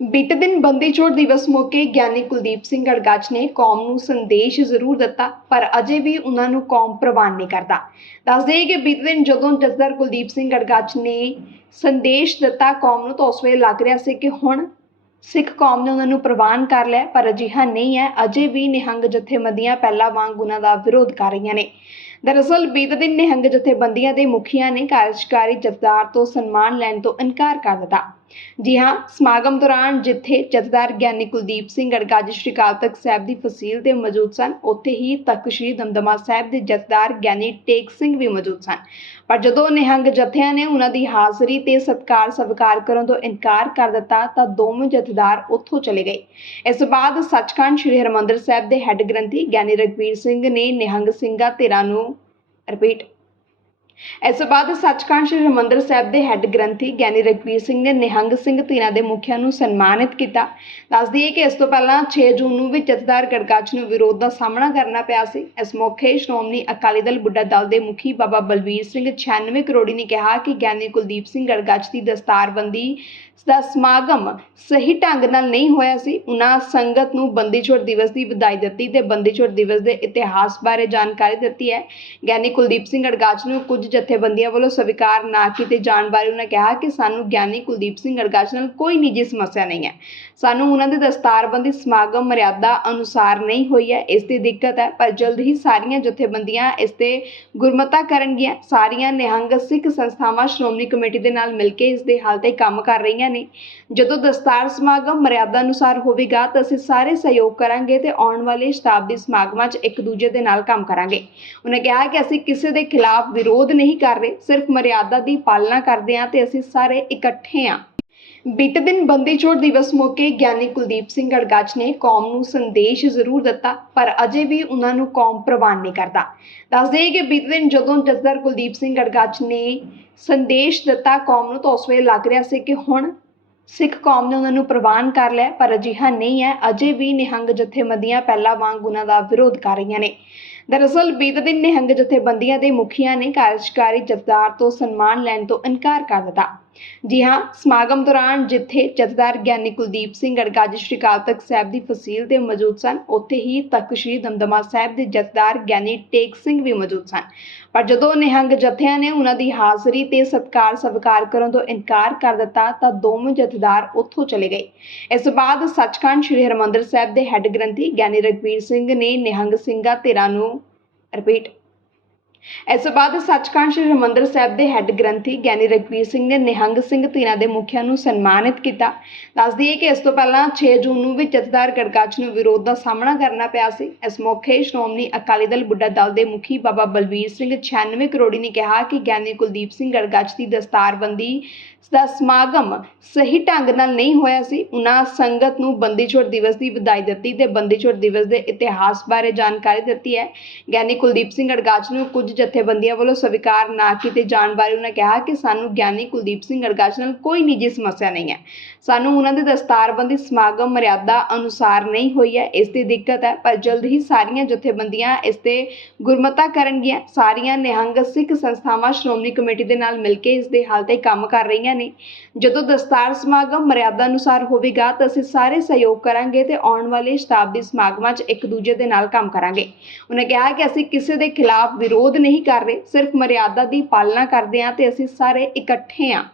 ਬੀਤੇ ਦਿਨ ਬੰਦੀ ਛੋੜ ਦਿਵਸ ਮੌਕੇ ਗਿਆਨੀ ਕੁਲਦੀਪ ਸਿੰਘ ਗੜਗੱਜ ਨੇ ਕੌਮ ਨੂੰ ਸੰਦੇਸ਼ ਜ਼ਰੂਰ ਦਿੱਤਾ, ਪਰ ਅਜੇ ਵੀ ਉਹਨਾਂ ਨੂੰ ਕੌਮ ਪ੍ਰਵਾਨ ਨਹੀਂ ਕਰਦਾ। ਦੱਸਦੇ ਕਿ ਬੀਤੇ ਦਿਨ ਜਦੋਂ ਜਸਦਰ ਕੁਲਦੀਪ ਸਿੰਘ ਗੜਗੱਜ ਨੇ ਸੰਦੇਸ਼ ਦਿੱਤਾ ਕੌਮ ਨੂੰ, ਤਾਂ ਉਸ ਵੇਲੇ ਲੱਗ ਰਿਹਾ ਸੀ ਕਿ ਹੁਣ ਸਿੱਖ ਕੌਮ ਨੇ ਉਹਨਾਂ ਨੂੰ ਪ੍ਰਵਾਨ ਕਰ ਲਿਆ, ਪਰ ਅਜਿਹਾ ਨਹੀਂ ਹੈ। ਅਜੇ ਵੀ ਨਿਹੰਗ ਜਥੇਬੰਦੀਆਂ ਪਹਿਲਾਂ ਵਾਂਗ ਉਹਨਾਂ ਦਾ ਵਿਰੋਧ ਕਰ ਰਹੀਆਂ ਨੇ। ਦਰਅਸਲ ਬੀਤੇ ਦਿਨ ਨਿਹੰਗ ਜਥੇਬੰਦੀਆਂ ਦੇ ਮੁਖੀਆਂ ਨੇ ਕਾਰਜਕਾਰੀ ਜਥੇਦਾਰ ਤੋਂ ਸਨਮਾਨ ਲੈਣ ਤੋਂ ਇਨਕਾਰ ਕਰ ਦਿੱਤਾ। ਜੀ ਹਾਂ, ਸਮਾਗਮ ਦੌਰਾਨ ਜਿੱਥੇ ਜਥੇਦਾਰ ਗਿਆਨੀ ਕੁਲਦੀਪ ਸਿੰਘ ਗੜਗੱਜ ਸ਼੍ਰੀ ਅਕਾਲ ਤਖਤ ਸਾਹਿਬ ਦੀ ਫਸੀਲ ਤੇ ਮੌਜੂਦ ਸਨ, ਉੱਥੇ ਹੀ ਤਖਤ ਸ਼੍ਰੀ ਦਮਦਮਾ ਸਾਹਿਬ ਦੇ ਜਥੇਦਾਰ ਗਿਆਨੀ ਟੇਕ ਸਿੰਘ ਵੀ ਮੌਜੂਦ ਸਨ। ਪਰ ਜਦੋਂ ਨਿਹੰਗ ਜਥਿਆਂ ਨੇ ਉਹਨਾਂ ਦੀ ਹਾਜ਼ਰੀ ਤੇ ਸਤਕਾਰ ਸਵੀਕਾਰ ਕਰਨ ਤੋਂ ਇਨਕਾਰ ਕਰ ਦਿੱਤਾ, ਤਾਂ ਦੋਵੇਂ ਜਥੇਦਾਰ ਉੱਥੋਂ ਚਲੇ ਗਏ। ਇਸ ਬਾਅਦ ਸੱਚਖੰਡ ਸ਼੍ਰੀ ਹਰਿਮੰਦਰ ਸਾਹਿਬ ਦੇ ਹੈੱਡ ਗ੍ਰੰਥੀ ਗਿਆਨੀ ਰਗਵੀਰ ਸਿੰਘ ਨੇ ਨਿਹੰਗ ਸਿੰਘਾਂ ਧਿਰਾਂ ਨੂੰ ਰਿਪੀਟ ਇਸ ਤੋਂ ਬਾਅਦ ਸੱਚਖੰਡ ਸ਼੍ਰੀ ਹਰਿਮੰਦਰ ਸਾਹਿਬ ਦੇ ਹੈੱਡ ਗ੍ਰੰਥੀ ਗਿਆਨੀ ਰਗਵੀਰ ਸਿੰਘ ਨੇ ਨਿਹੰਗ ਸਿੰਘ ਧਿਰਾਂ ਦੇ ਮੁਖੀਆਂ ਨੂੰ ਸਨਮਾਨਿਤ ਕੀਤਾ। ਦੱਸ ਦਈਏ ਕਿ ਇਸ ਤੋਂ ਪਹਿਲਾਂ 6 ਜੂਨ ਨੂੰ ਵੀ ਜਥੇਦਾਰ ਗੜਗੱਜ ਨੂੰ ਵਿਰੋਧ ਦਾ ਸਾਹਮਣਾ ਕਰਨਾ ਪਿਆ ਸੀ। ਇਸ ਮੌਕੇ ਸ਼੍ਰੋਮਣੀ ਅਕਾਲੀ ਦਲ ਬੁੱਢਾ ਦਲ ਦੇ ਮੁਖੀ ਬਾਬਾ ਬਲਬੀਰ ਸਿੰਘ 96 ਕਰੋੜੀ ਨੇ ਕਿਹਾ ਕਿ ਗਿਆਨੀ ਕੁਲਦੀਪ ਸਿੰਘ ਗੜਗੱਜ ਦੀ ਦਸਤਾਰਬੰਦੀ ਦਾ ਸਮਾਗਮ ਸਹੀ ਢੰਗ ਨਾਲ ਨਹੀਂ ਹੋਇਆ ਸੀ। ਉਹਨਾਂ ਸੰਗਤ ਨੂੰ ਬੰਦੀ ਛੋੜ ਦਿਵਸ ਦੀ ਵਧਾਈ ਦਿੱਤੀ ਤੇ ਬੰਦੀ ਛੋੜ ਦਿਵਸ ਦੇ ਇਤਿਹਾਸ ਬਾਰੇ ਜਾਣਕਾਰੀ ਦਿੱਤੀ ਹੈ। ਗਿਆਨੀ ਕੁਲਦੀਪ ਸਿੰਘ ਗੜਗੱਜ ਨੂੰ ਕੁਝ ਜਥੇਬੰਦੀਆਂ ਵੱਲੋਂ ਸਵੀਕਾਰ ਨਾ ਕੀਤੇ ਜਾਣ ਬਾਰੇ ਉਹਨਾਂ ਕਿਹਾ ਕਿ ਸਾਨੂੰ ਗਿਆਨੀ ਕੁਲਦੀਪ ਸਿੰਘ ਗੜਗੱਜ ਨਾਲ ਕੋਈ ਨਿੱਜੀ ਸਮੱਸਿਆ ਨਹੀਂ ਹੈ। ਸਾਨੂੰ ਉਹਨਾਂ ਦੇ ਦਸਤਾਰਬੰਦੀ ਸਮਾਗਮ ਮਰਿਆਦਾ ਅਨੁਸਾਰ ਨਹੀਂ ਹੋਈ ਹੈ, ਇਸ ਦੀ ਦਿੱਕਤ ਹੈ, ਪਰ ਜਲਦ ਹੀ ਸਾਰੀਆਂ ਜਥੇਬੰਦੀਆਂ ਇਸ ਤੇ ਗੁਰਮਤਾ ਕਰਨਗੀਆਂ। ਸਾਰੀਆਂ ਨਿਹੰਗ ਸਿੱਖ ਸੰਸਥਾਵਾਂ ਸ਼੍ਰੋਮਣੀ ਕਮੇਟੀ ਦੇ ਨਾਲ ਮਿਲ ਕੇ ਇਸ ਦੇ ਹੱਲ ਤੇ ਕੰਮ ਕਰ ਰਹੀਆਂ ਨੇ। ਜਦੋਂ ਦਸਤਾਰ ਸਮਾਗਮ ਮਰਿਆਦਾ ਅਨੁਸਾਰ ਹੋਵੇਗਾ ਤਾਂ ਅਸੀਂ ਸਾਰੇ ਸਹਿਯੋਗ ਕਰਾਂਗੇ ਤੇ ਆਉਣ ਵਾਲੇ ਸ਼ਤਾਬਦੀ ਸਮਾਗਮਾਂ 'ਚ ਇੱਕ ਦੂਜੇ ਦੇ ਨਾਲ ਕੰਮ ਕਰਾਂਗੇ। ਉਹਨਾਂ ਕਿਹਾ ਕਿ ਅਸੀਂ ਕਿਸੇ ਦੇ ਖਿਲਾਫ ਵਿਰੋਧ ਨਹੀਂ ਕਰ ਰਹੇ, ਸਿਰਫ ਮਰਿਆਦਾ ਦੀ ਪਾਲਣਾ ਕਰਦੇ ਹਾਂ ਤੇ ਅਸੀਂ ਸਾਰੇ ਇਕੱਠੇ ਹਾਂ। ਬੀਤੇ ਦਿਨ ਬੰਦੀ ਛੋੜ ਦਿਵਸ ਮੌਕੇ ਗਿਆਨੀ ਕੁਲਦੀਪ ਸਿੰਘ ਗੜਗੱਜ ਨੇ ਕੌਮ ਨੂੰ ਸੰਦੇਸ਼ ਜ਼ਰੂਰ ਦਿੱਤਾ, ਪਰ ਅਜੇ ਵੀ ਉਹਨਾਂ ਨੂੰ ਕੌਮ ਪ੍ਰਵਾਨ ਨਹੀਂ ਕਰਦਾ। ਦੱਸਦੇ ਹਾਂ ਕਿ ਬੀਤੇ ਦਿਨ ਜਦੋਂ ਜਸਦਰ ਕੁਲਦੀਪ ਸਿੰਘ ਗੜਗੱਜ ਨੇ ਸੰਦੇਸ਼ ਦਿੱਤਾ ਕੌਮ ਨੂੰ, ਤਾਂ ਉਸ ਵੇਲੇ ਲੱਗ ਰਿਹਾ ਸੀ ਕਿ ਹੁਣ ਸਿੱਖ ਕੌਮ ਨੇ ਉਹਨਾਂ ਨੂੰ ਪ੍ਰਵਾਨ ਕਰ ਲਿਆ, ਪਰ ਅਜਿਹਾ ਨਹੀਂ ਹੈ। ਅਜੇ ਵੀ ਨਿਹੰਗ ਜਥੇਬੰਦੀਆਂ ਪਹਿਲਾਂ ਵਾਂਗ ਉਹਨਾਂ ਦਾ ਵਿਰੋਧ ਕਰ ਰਹੀਆਂ ਨੇ। ਦਰਅਸਲ ਬੀਤੇ ਦਿਨ ਨਿਹੰਗ ਜਥੇਬੰਦੀਆਂ ਦੇ ਮੁਖੀਆਂ ਨੇ ਕਾਰਜਕਾਰੀ ਜਥੇਦਾਰ ਤੋਂ ਸਨਮਾਨ ਲੈਣ ਤੋਂ ਇਨਕਾਰ ਕਰ ਦਿੱਤਾ। ਜੀ ਹਾਂ, ਸਮਾਗਮ ਦੌਰਾਨ ਜਿੱਥੇ ਜਥੇਦਾਰ ਗਿਆਨੀ ਕੁਲਦੀਪ ਸਿੰਘ ਗੜਗੱਜ ਸ਼੍ਰੀ ਅਕਾਲ ਤਖਤ ਸਾਹਿਬ ਦੀ ਫਸੀਲ ਤੇ ਮੌਜੂਦ ਸਨ, ਉੱਥੇ ਹੀ ਤਖਤ ਸ਼੍ਰੀ ਦਮਦਮਾ ਸਾਹਿਬ ਦੇ ਜਥੇਦਾਰ ਗਿਆਨੀ ਟੇਕ ਸਿੰਘ ਵੀ ਮੌਜੂਦ ਸਨ। ਪਰ ਜਦੋਂ ਨਿਹੰਗ ਜਥਿਆਂ ਨੇ ਉਹਨਾਂ ਦੀ ਹਾਜ਼ਰੀ ਤੇ ਸਤਕਾਰ ਸਵੀਕਾਰ ਕਰਨ ਤੋਂ ਇਨਕਾਰ ਕਰ ਦਿੱਤਾ, ਤਾਂ ਦੋਵੇਂ ਜਥੇਦਾਰ ਉੱਥੋਂ ਚਲੇ ਗਏ। ਇਸ ਤੋਂ ਬਾਅਦ ਸੱਚਖੰਡ ਸ਼੍ਰੀ ਹਰਿਮੰਦਰ ਸਾਹਿਬ ਦੇ ਹੈੱਡ ਗ੍ਰੰਥੀ ਗਿਆਨੀ ਰਗਵੀਰ ਸਿੰਘ ਨੇ ਨਿਹੰਗ ਸਿੰਘਾਂ ਧਿਰਾਂ ਨੂੰ ਰਿਪੀਟ ਇਸ ਤੋਂ ਬਾਅਦ ਸੱਚਖੰਡ ਸ਼੍ਰੀ ਹਰਿਮੰਦਰ ਸਾਹਿਬ ਦੇ ਹੈੱਡ ਗ੍ਰੰਥੀ ਗਿਆਨੀ ਰਗਵੀਰ ਸਿੰਘ ਨੇ ਨਿਹੰਗ ਸਿੰਘ ਧੀਰਾਂ ਦੇ ਮੁਖੀਆਂ ਨੂੰ ਸਨਮਾਨਿਤ ਕੀਤਾ। ਦੱਸ ਦਈਏ ਕਿ ਇਸ ਤੋਂ ਪਹਿਲਾਂ 6 ਜੂਨ ਨੂੰ ਵੀ ਜਥੇਦਾਰ ਗੜਗੱਜ ਨੂੰ ਵਿਰੋਧ ਦਾ ਸਾਹਮਣਾ ਕਰਨਾ ਪਿਆ ਸੀ। ਇਸ ਮੌਕੇ ਸ਼੍ਰੋਮਣੀ ਅਕਾਲੀ ਦਲ ਬੁੱਢਾ ਦਲ ਦੇ ਮੁਖੀ ਬਾਬਾ ਬਲਬੀਰ ਸਿੰਘ 96 ਕਰੋੜੀ ਨੇ ਕਿਹਾ ਕਿ ਗਿਆਨੀ ਕੁਲਦੀਪ ਸਿੰਘ ਗੜਗੱਜ ਦੀ ਦਸਤਾਰਬੰਦੀ ਦਾ ਸਮਾਗਮ ਸਹੀ ਢੰਗ ਨਾਲ ਨਹੀਂ ਹੋਇਆ ਸੀ। ਉਹਨਾਂ ਸੰਗਤ ਨੂੰ ਬੰਦੀ ਛੋੜ ਦਿਵਸ ਦੀ ਵਧਾਈ ਦਿੱਤੀ ਤੇ ਬੰਦੀ ਛੋੜ ਦਿਵਸ ਦੇ ਇਤਿਹਾਸ ਬਾਰੇ ਜਾਣਕਾਰੀ ਦਿੱਤੀ ਹੈ। ਗਿਆਨੀ ਕੁਲਦੀਪ ਸਿੰਘ ਗੜਗੱਜ ਨੂੰ ਕੁਝ ਜਥੇਬੰਦੀਆਂ ਵੱਲੋਂ ਸਵੀਕਾਰ ਨਾ ਕੀਤੇ ਜਾਣ ਬਾਰੇ ਉਹਨਾਂ ਕਿਹਾ ਕਿ ਸਾਨੂੰ ਗਿਆਨੀ ਕੁਲਦੀਪ ਸਿੰਘ ਗੜਗੱਜ ਨਾਲ ਕੋਈ ਨਿੱਜੀ ਸਮੱਸਿਆ ਨਹੀਂ ਹੈ। ਸਾਨੂੰ ਉਹਨਾਂ ਦੇ ਦਸਤਾਰਬੰਦੀ ਸਮਾਗਮ ਮਰਿਆਦਾ ਅਨੁਸਾਰ ਨਹੀਂ ਹੋਈ ਹੈ, ਇਸ ਦੀ ਦਿੱਕਤ ਹੈ, ਪਰ ਜਲਦ ਹੀ ਸਾਰੀਆਂ ਜਥੇਬੰਦੀਆਂ ਇਸ ਤੇ ਗੁਰਮਤਾ ਕਰਨਗੀਆਂ। ਸਾਰੀਆਂ ਨਿਹੰਗ ਸਿੱਖ ਸੰਸਥਾਵਾਂ ਸ਼੍ਰੋਮਣੀ ਕਮੇਟੀ ਦੇ ਨਾਲ ਮਿਲ ਕੇ ਇਸ ਦੇ ਹੱਲ ਤੇ ਕੰਮ ਕਰ ਰਹੀਆਂ ਨੇ। ਜਦੋਂ ਦਸਤਾਰ ਸਮਾਗਮ ਮਰਿਆਦਾ ਅਨੁਸਾਰ ਹੋਵੇਗਾ ਤਾਂ ਅਸੀਂ ਸਾਰੇ ਸਹਿਯੋਗ ਕਰਾਂਗੇ ਤੇ ਆਉਣ ਵਾਲੇ ਸ਼ਤਾਬਦੀ ਸਮਾਗਮਾਂ 'ਚ ਇੱਕ ਦੂਜੇ ਦੇ ਨਾਲ ਕੰਮ ਕਰਾਂਗੇ। ਉਹਨਾਂ ਕਿਹਾ ਕਿ ਅਸੀਂ ਕਿਸੇ ਦੇ ਖਿਲਾਫ ਵਿਰੋਧ ਨਹੀਂ ਕਰ ਰਹੇ ਸਿਰਫ ਮਰਿਆਦਾ ਦੀ ਪਾਲਣਾ ਕਰਦੇ ਹਾਂ ਤੇ ਅਸੀਂ ਸਾਰੇ ਇਕੱਠੇ ਹਾਂ